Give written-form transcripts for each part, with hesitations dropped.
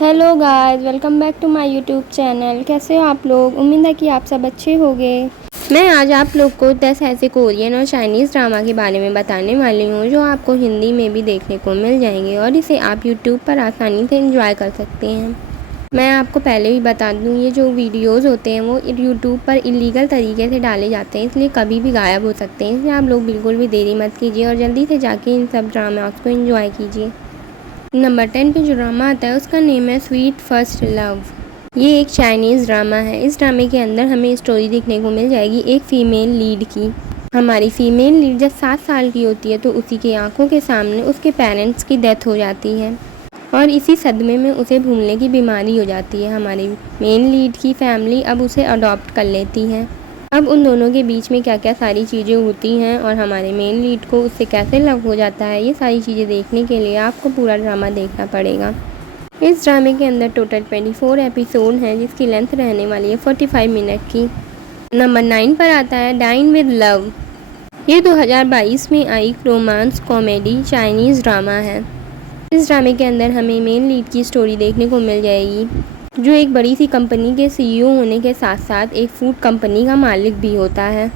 Hello guys, welcome back to my YouTube channel. कैसे हो आप लोग? उम्मीद है कि आप सब अच्छे होंगे। मैं आज आप लोग को 10 ऐसे कोरियन और चाइनीज़ ड्रामा के बारे में बताने वाली हूँ जो आपको हिंदी में भी देखने को मिल जाएंगे और इसे आप यूट्यूब पर आसानी से एंजॉय कर सकते हैं। मैं आपको पहले भी बता दूँ, ये जो वीडियोज़ होते हैं वो यूट्यूब पर इलीगल तरीके से डाले जाते हैं, इसलिए कभी भी गायब हो सकते हैं। इसलिए आप लोग बिल्कुल भी देरी मत कीजिए और जल्दी से जाके इन सब ड्रामास को एंजॉय कीजिए। नंबर 10 पे जो ड्रामा आता है उसका नेम है स्वीट फर्स्ट लव। ये एक चाइनीज़ ड्रामा है। इस ड्रामे के अंदर हमें स्टोरी देखने को मिल जाएगी एक फ़ीमेल लीड की। हमारी फ़ीमेल लीड जब 7 साल की होती है तो उसी की आंखों के सामने उसके पेरेंट्स की डेथ हो जाती है और इसी सदमे में उसे भूलने की बीमारी हो जाती है। हमारी मेन लीड की फैमिली अब उसे अडॉप्ट कर लेती है। अब उन दोनों के बीच में क्या क्या सारी चीज़ें होती हैं और हमारे मेन लीड को उससे कैसे लव हो जाता है, ये सारी चीज़ें देखने के लिए आपको पूरा ड्रामा देखना पड़ेगा। इस ड्रामे के अंदर टोटल 24 एपिसोड हैं जिसकी लेंथ रहने वाली है 45 मिनट की। नंबर 9 पर आता है डाइन विद लव। ये 2022 में आई रोमांस कॉमेडी चाइनीज़ ड्रामा है। इस ड्रामे के अंदर हमें मेन लीड की स्टोरी देखने को मिल जाएगी जो एक बड़ी सी कंपनी के सीईओ होने के साथ साथ एक फूड कंपनी का मालिक भी होता है,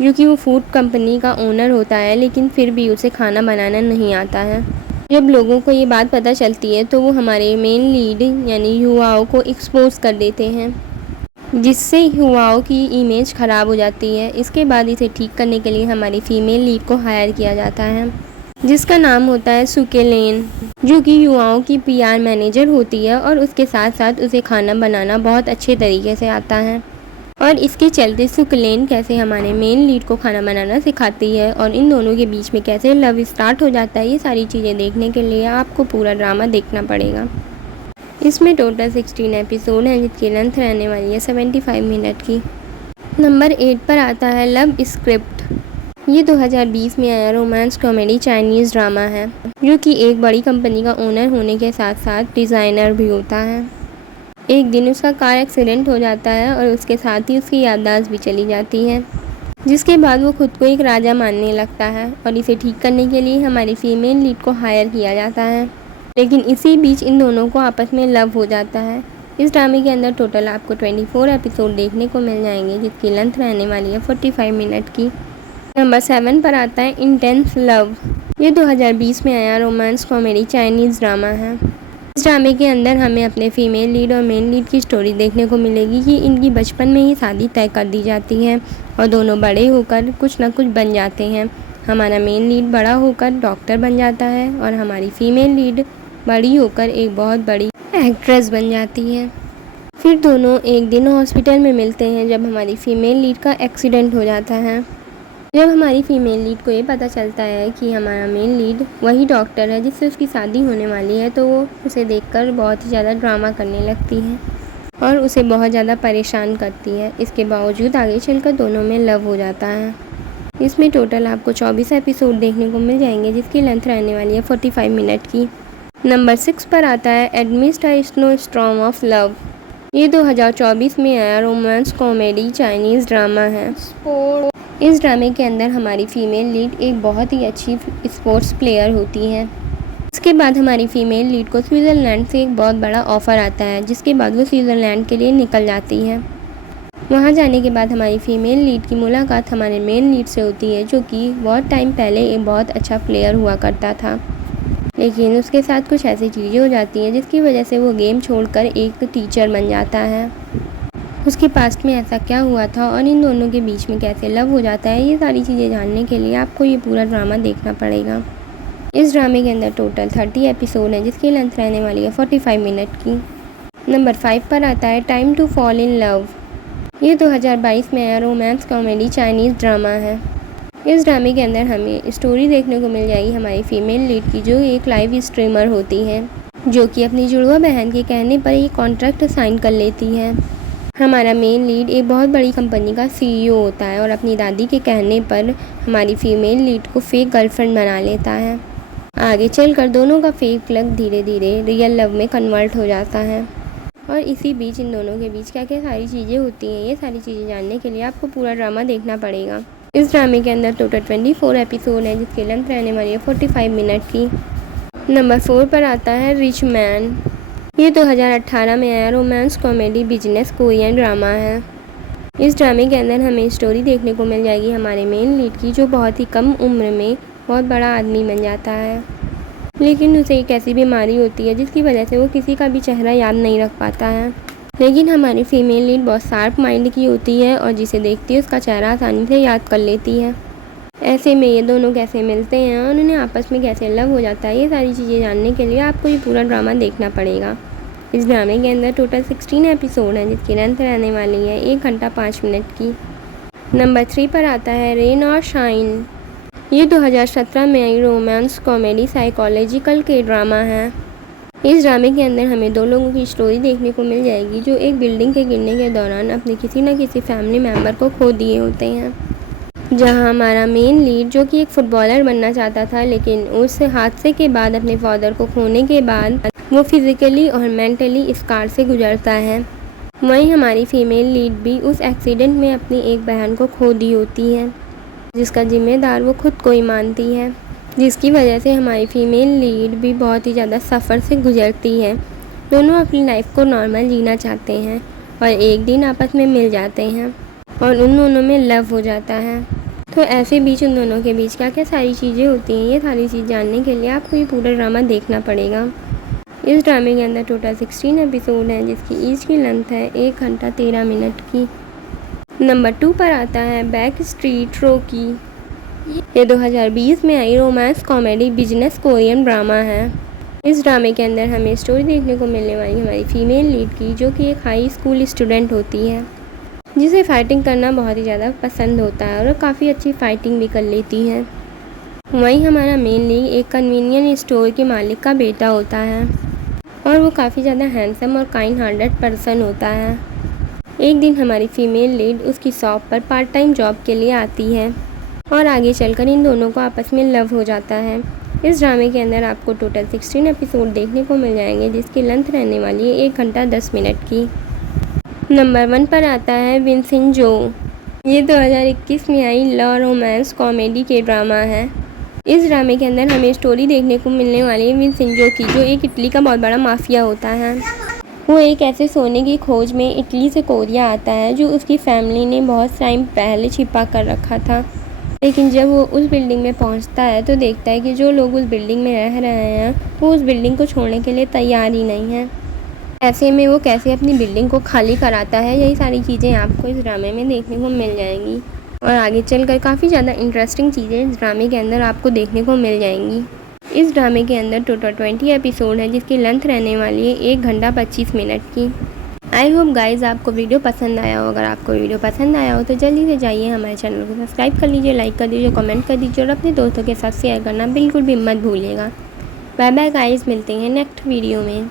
जो कि वो फूड कंपनी का ओनर होता है लेकिन फिर भी उसे खाना बनाना नहीं आता है। जब लोगों को ये बात पता चलती है तो वो हमारे मेन लीड यानी युवाओं को एक्सपोज कर देते हैं, जिससे युवाओं की इमेज ख़राब हो जाती है। इसके बाद इसे ठीक करने के लिए हमारी फीमेल लीड को हायर किया जाता है जिसका नाम होता है सुकेलेन, जो कि युवाओं की पीआर मैनेजर होती है और उसके साथ साथ उसे खाना बनाना बहुत अच्छे तरीके से आता है। और इसके चलते सुकेलेन कैसे हमारे मेन लीड को खाना बनाना सिखाती है और इन दोनों के बीच में कैसे लव स्टार्ट हो जाता है, ये सारी चीज़ें देखने के लिए आपको पूरा ड्रामा देखना पड़ेगा। इसमें टोटल 16 एपिसोड हैं जिसकी लेंथ रहने वाली है 75 मिनट की। नंबर 8 पर आता है लव स्क्रिप्ट। ये 2020 में आया रोमांस कॉमेडी चाइनीज़ ड्रामा है जो कि एक बड़ी कंपनी का ओनर होने के साथ साथ डिज़ाइनर भी होता है। एक दिन उसका कार एक्सीडेंट हो जाता है और उसके साथ ही उसकी याददाश्त भी चली जाती है, जिसके बाद वो खुद को एक राजा मानने लगता है और इसे ठीक करने के लिए हमारी फीमेल लीड को हायर किया जाता है। लेकिन इसी बीच इन दोनों को आपस में लव हो जाता है। इस ड्रामे के अंदर टोटल आपको 24 एपिसोड देखने को मिल जाएंगे जिसकी लेंथ रहने वाली है 45 मिनट की। नंबर 7 पर आता है इंटेंस लव। ये 2020 में आया रोमांस कॉमेडी चाइनीज़ ड्रामा है। इस ड्रामे के अंदर हमें अपने फीमेल लीड और मेन लीड की स्टोरी देखने को मिलेगी कि इनकी बचपन में ही शादी तय कर दी जाती है और दोनों बड़े होकर कुछ ना कुछ बन जाते हैं। हमारा मेन लीड बड़ा होकर डॉक्टर बन जाता है और हमारी फीमेल लीड बड़ी होकर एक बहुत बड़ी एक्ट्रेस बन जाती है। फिर दोनों एक दिन हॉस्पिटल में मिलते हैं जब हमारी फीमेल लीड का एक्सीडेंट हो जाता है। जब हमारी फीमेल लीड को ये पता चलता है कि हमारा मेन लीड वही डॉक्टर है जिससे उसकी शादी होने वाली है, तो वो उसे देखकर बहुत ही ज़्यादा ड्रामा करने लगती है और उसे बहुत ज़्यादा परेशान करती है। इसके बावजूद आगे चलकर दोनों में लव हो जाता है। इसमें टोटल आपको 24 एपिसोड देखने को मिल जाएंगे जिसकी लेंथ रहने वाली है 45 मिनट की। नंबर 6 पर आता है amidst a snowstorm of love. ये 2024 में आया रोमांस कॉमेडी चाइनीज़ ड्रामा है। इस ड्रामे के अंदर हमारी फीमेल लीड एक बहुत ही अच्छी स्पोर्ट्स प्लेयर होती है। इसके बाद हमारी फीमेल लीड को स्विट्ज़रलैंड से एक बहुत बड़ा ऑफ़र आता है, जिसके बाद वो स्विट्ज़रलैंड के लिए निकल जाती है। वहाँ जाने के बाद हमारी फीमेल लीड की मुलाकात हमारे मेन लीड से होती है, जो कि बहुत टाइम पहले एक बहुत अच्छा प्लेयर हुआ करता था, लेकिन उसके साथ कुछ ऐसी चीज़ें हो जाती हैं जिसकी वजह से वो गेम छोड़कर एक टीचर बन जाता है। उसके पास्ट में ऐसा क्या हुआ था और इन दोनों के बीच में कैसे लव हो जाता है, ये सारी चीज़ें जानने के लिए आपको ये पूरा ड्रामा देखना पड़ेगा। इस ड्रामे के अंदर टोटल 30 एपिसोड है जिसकी लेंथ रहने वाली है 45 मिनट की। नंबर 5 पर आता है time to fall in love. ये 2022 में आया रोमांस कॉमेडी चाइनीज़ ड्रामा है। इस ड्रामे के अंदर हमें स्टोरी देखने को मिल जाएगी हमारी फीमेल लीड की, जो एक लाइव स्ट्रीमर होती है, जो कि अपनी जुड़वा बहन के कहने पर एक कॉन्ट्रैक्ट साइन कर लेती है। हमारा मेन लीड एक बहुत बड़ी कंपनी का सीईओ होता है और अपनी दादी के कहने पर हमारी फीमेल लीड को फेक गर्लफ्रेंड बना लेता है। आगे चलकर दोनों का फेक लव धीरे धीरे रियल लव में कन्वर्ट हो जाता है और इसी बीच इन दोनों के बीच क्या क्या सारी चीज़ें होती हैं, ये सारी चीज़ें जानने के लिए आपको पूरा ड्रामा देखना पड़ेगा। इस ड्रामे के अंदर टोटल 24 एपिसोड है जिसकी लेंथ रहने वाली है 45 मिनट की। नंबर 4 पर आता है रिच मैन। ये 2018 में आया romance comedy business Korean drama है। इस ड्रामे के अंदर हमें स्टोरी देखने को मिल जाएगी हमारे मेन लीड की, जो बहुत ही कम उम्र में बहुत बड़ा आदमी बन जाता है, लेकिन उसे एक ऐसी बीमारी होती है जिसकी वजह से वो किसी का भी चेहरा याद नहीं रख पाता है। लेकिन हमारी फीमेल लीड बहुत शार्प माइंड की होती है और जिसे देखती है उसका चेहरा आसानी से याद कर लेती है। ऐसे में ये दोनों कैसे मिलते हैं और उन्हें आपस में कैसे लव हो जाता है, ये सारी चीज़ें जानने के लिए आपको ये पूरा ड्रामा देखना पड़ेगा। इस ड्रामे के अंदर टोटल 16 एपिसोड हैं जिसकी लेंथ रहने वाली है 1 घंटा 5 मिनट की। नंबर 3 पर आता है रेन और शाइन। ये 2017 में आई रोमांस कॉमेडी साइकोलॉजिकल के ड्रामा है। इस ड्रामे के अंदर हमें 2 लोगों की स्टोरी देखने को मिल जाएगी जो एक बिल्डिंग के गिरने के दौरान अपने किसी न किसी फैमिली मेम्बर को खो दिए होते हैं। जहां हमारा मेन लीड, जो कि एक फुटबॉलर बनना चाहता था, लेकिन उस हादसे के बाद अपने फादर को खोने के बाद वो फिज़िकली और मेंटली स्कार से गुजरता है। वहीं हमारी फीमेल लीड भी उस एक्सीडेंट में अपनी एक बहन को खो दी होती है, जिसका जिम्मेदार वो खुद को ही मानती है, जिसकी वजह से हमारी फीमेल लीड भी बहुत ही ज़्यादा सफ़र से गुजरती है। दोनों अपनी लाइफ को नॉर्मल जीना चाहते हैं और एक दिन आपस में मिल जाते हैं और उन दोनों में लव हो जाता है। तो ऐसे बीच उन दोनों के बीच क्या क्या सारी चीज़ें होती हैं, ये सारी चीज़ जानने के लिए आपको ये पूरा ड्रामा देखना पड़ेगा। इस ड्रामे के अंदर टोटल 16 एपिसोड हैं जिसकी ईच की लेंथ है 1 घंटा 13 मिनट की। नंबर 2 पर आता है बैक स्ट्रीट रॉकी। ये 2020 में आई romance comedy business Korean drama है। इस ड्रामे के अंदर हमें स्टोरी देखने को मिलने वाली हमारी फीमेल लीड की, जो कि एक हाई स्कूल स्टूडेंट होती है, जिसे फाइटिंग करना बहुत ही ज़्यादा पसंद होता है और काफ़ी अच्छी फाइटिंग भी कर लेती है। वहीं हमारा मेन लीड एक कन्वीनियंस स्टोर के मालिक का बेटा होता है और वो काफ़ी ज़्यादा हैंडसम और काइंड हार्टेड पर्सन होता है। एक दिन हमारी फीमेल लीड उसकी शॉप पर पार्ट टाइम जॉब के लिए आती है और आगे चलकर इन दोनों को आपस में लव हो जाता है। इस ड्रामे के अंदर आपको टोटल 16 एपिसोड देखने को मिल जाएंगे जिसकी लेंथ रहने वाली है 1 घंटा 10 मिनट की। नंबर 1 पर आता है विंसेंट जो। ये 2021 में आई लव रोमांस कॉमेडी के ड्रामा है। इस ड्रामे के अंदर हमें स्टोरी देखने को मिलने वाली है विंसेंजो की, जो एक इटली का बहुत बड़ा माफिया होता है। वो एक ऐसे सोने की खोज में इटली से कोरिया आता है जो उसकी फैमिली ने बहुत टाइम पहले छिपा कर रखा था। लेकिन जब वो उस बिल्डिंग में पहुंचता है तो देखता है कि जो लोग उस बिल्डिंग में रह रहे हैं वो उस बिल्डिंग को छोड़ने के लिए तैयार ही नहीं है। ऐसे में वो कैसे अपनी बिल्डिंग को खाली कराता है, यही सारी चीज़ें आपको इस ड्रामे में देखने को मिल जाएंगी और आगे चलकर काफ़ी ज़्यादा इंटरेस्टिंग चीज़ें इस ड्रामे के अंदर आपको देखने को मिल जाएंगी। इस ड्रामे के अंदर टोटल 20 एपिसोड है जिसकी लेंथ रहने वाली है 1 घंटा 25 मिनट की। आई होप गाइज़ आपको वीडियो पसंद आया हो। अगर आपको वीडियो पसंद आया हो तो जल्दी से जाइए हमारे चैनल को सब्सक्राइब कर लीजिए, लाइक कर दीजिए, कमेंट कर दीजिए और अपने दोस्तों के साथ शेयर करना बिल्कुल भी मत भूलिएगा। बाय बाय गाइज़, मिलते हैं नेक्स्ट वीडियो में।